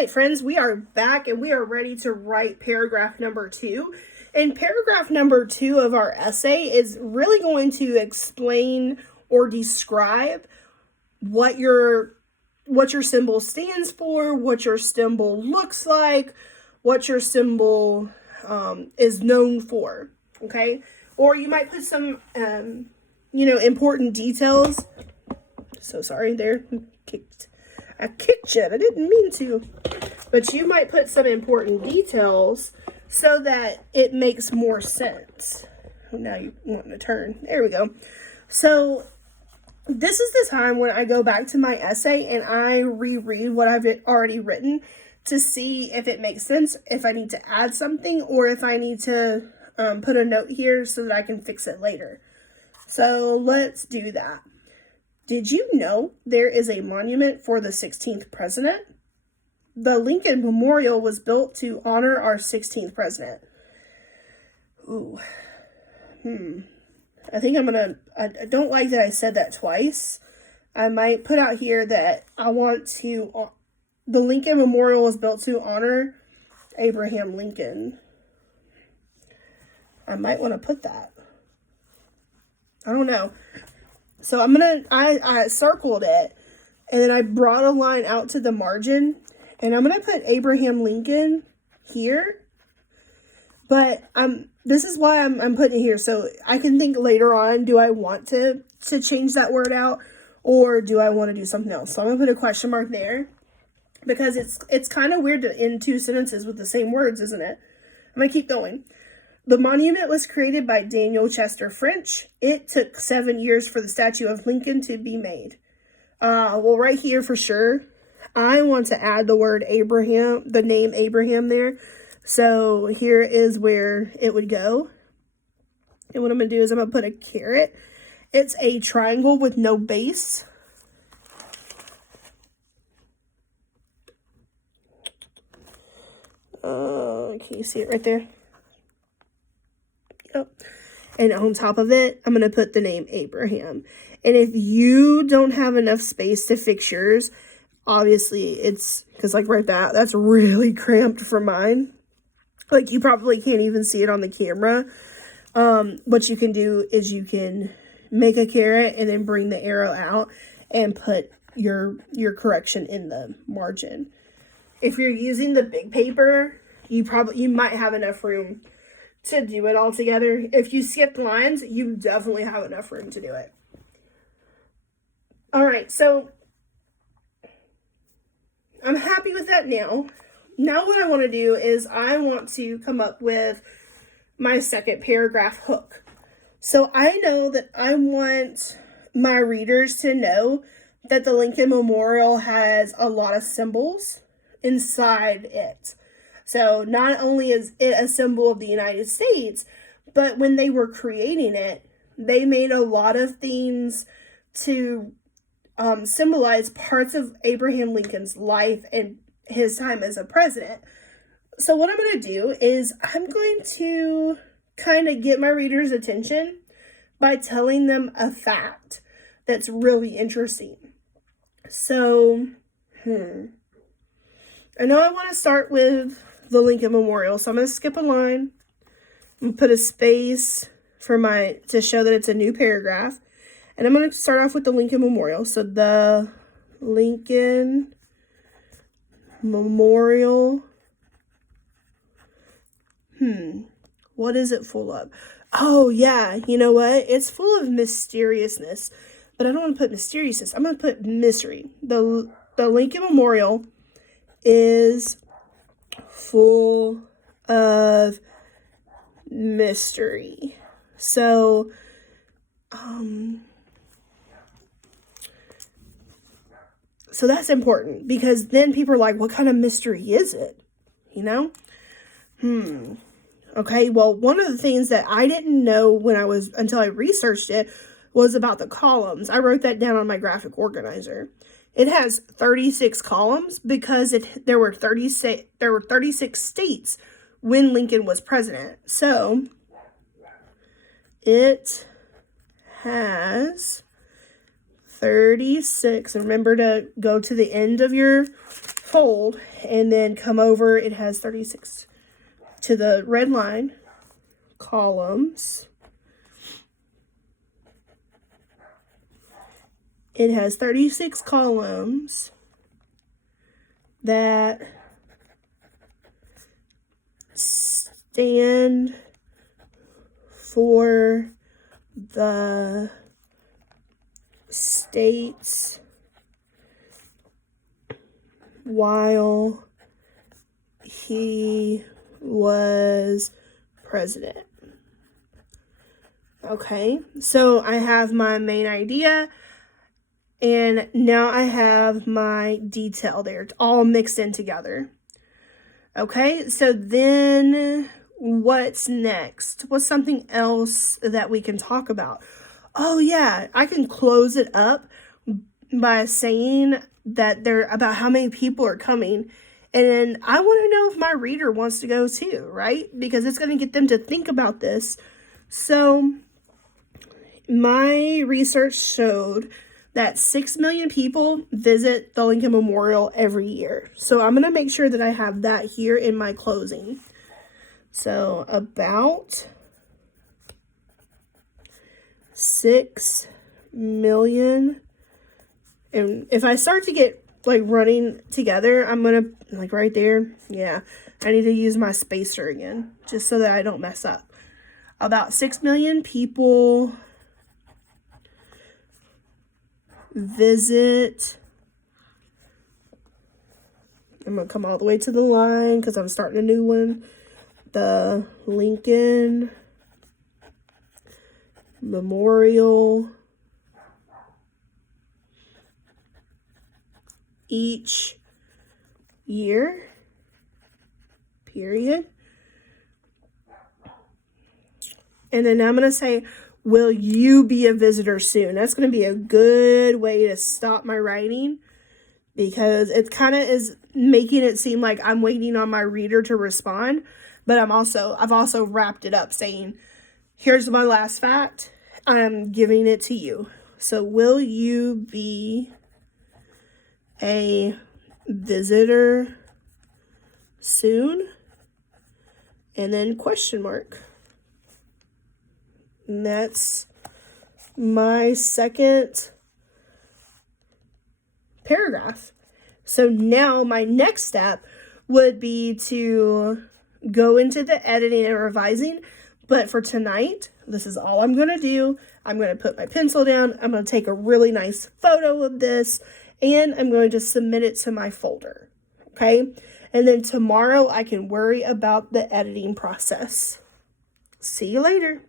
right, friends, we are back and we are ready to write paragraph number 2. And paragraph number 2 of our essay is really going to explain or describe what your symbol stands for, what your symbol looks like, what your symbol is known for, okay? Or you might put some, important details. So sorry, there, I kicked you. I didn't mean to. But you might put some important details so that it makes more sense. Now you want to turn. There we go. So this is the time when I go back to my essay and I reread what I've already written to see if it makes sense, if I need to add something, or if I need to put a note here so that I can fix it later. So let's do that. Did you know there is a monument for the 16th president? The Lincoln Memorial was built to honor our 16th president. Ooh. I think I don't like that I said that twice. I might put out here that the Lincoln Memorial was built to honor Abraham Lincoln. I might want to put that. I don't know. So I circled it, and then I brought a line out to the margin, and I'm going to put Abraham Lincoln here, but this is why I'm putting it here, so I can think later on, do I want to change that word out, or do I want to do something else? So I'm going to put a question mark there, because it's kind of weird to end two sentences with the same words, isn't it? I'm going to keep going. The monument was created by Daniel Chester French. It took 7 years for the statue of Lincoln to be made. Well, right here for sure, I want to add the word Abraham, the name Abraham there. So here is where it would go. And what I'm going to do is I'm going to put a caret. It's a triangle with no base. Can you see it right there? Yep. And on top of it, I'm going to put the name Abraham. And if you don't have enough space to fix yours, obviously it's because like right that's really cramped for mine. Like you probably can't even see it on the camera. What you can do is you can make a caret and then bring the arrow out and put your correction in the margin. If you're using the big paper, you might have enough room to do it all together. If you skip lines, you definitely have enough room to do it. All right, so I'm happy with that now. Now what I want to do is I want to come up with my second paragraph hook. So I know that I want my readers to know that the Lincoln Memorial has a lot of symbols inside it. So not only is it a symbol of the United States, but when they were creating it, they made a lot of things to symbolize parts of Abraham Lincoln's life and his time as a president. So what I'm going to do is I'm going to kind of get my readers' attention by telling them a fact that's really interesting. So, I know I want to start with the Lincoln Memorial, so I'm going to skip a line and put a space to show that it's a new paragraph. And I'm going to start off with the Lincoln Memorial. So the Lincoln Memorial. What is it full of? Oh, yeah. You know what? It's full of mysteriousness. But I don't want to put mysteriousness. I'm going to put mystery. The Lincoln Memorial is full of mystery. So, so that's important because then people are like, what kind of mystery is it? You know? Okay, well, one of the things that I didn't know until I researched it was about the columns. I wrote that down on my graphic organizer. It has 36 columns because there were 36 states when Lincoln was president. So it has 36. And remember to go to the end of your fold and then come over. It has 36 to the red line columns. It has 36 columns that stand for the states while he was president. Okay, so I have my main idea, and now I have my detail there. It's all mixed in together. Okay, so then what's next? What's something else that we can talk about? Oh yeah, I can close it up by saying that about how many people are coming. And then I want to know if my reader wants to go too, right? Because it's going to get them to think about this. So my research showed that 6 million people visit the Lincoln Memorial every year. So I'm going to make sure that I have that here in my closing. So about 6 million. And if I start to get like running together, I'm going to like right there. Yeah, I need to use my spacer again just so that I don't mess up. About 6 million people visit. I'm going to come all the way to the line because I'm starting a new one. The Lincoln Memorial each year, period. And then I'm going to say, will you be a visitor soon? That's going to be a good way to stop my writing, because it kind of is making it seem like I'm waiting on my reader to respond. But I've also wrapped it up saying, here's my last fact. I'm giving it to you. So will you be a visitor soon? And then question mark. And that's my second paragraph. So now my next step would be to go into the editing and revising. But for tonight, this is all I'm going to do. I'm going to put my pencil down. I'm going to take a really nice photo of this, and I'm going to submit it to my folder. Okay? And then tomorrow I can worry about the editing process. See you later.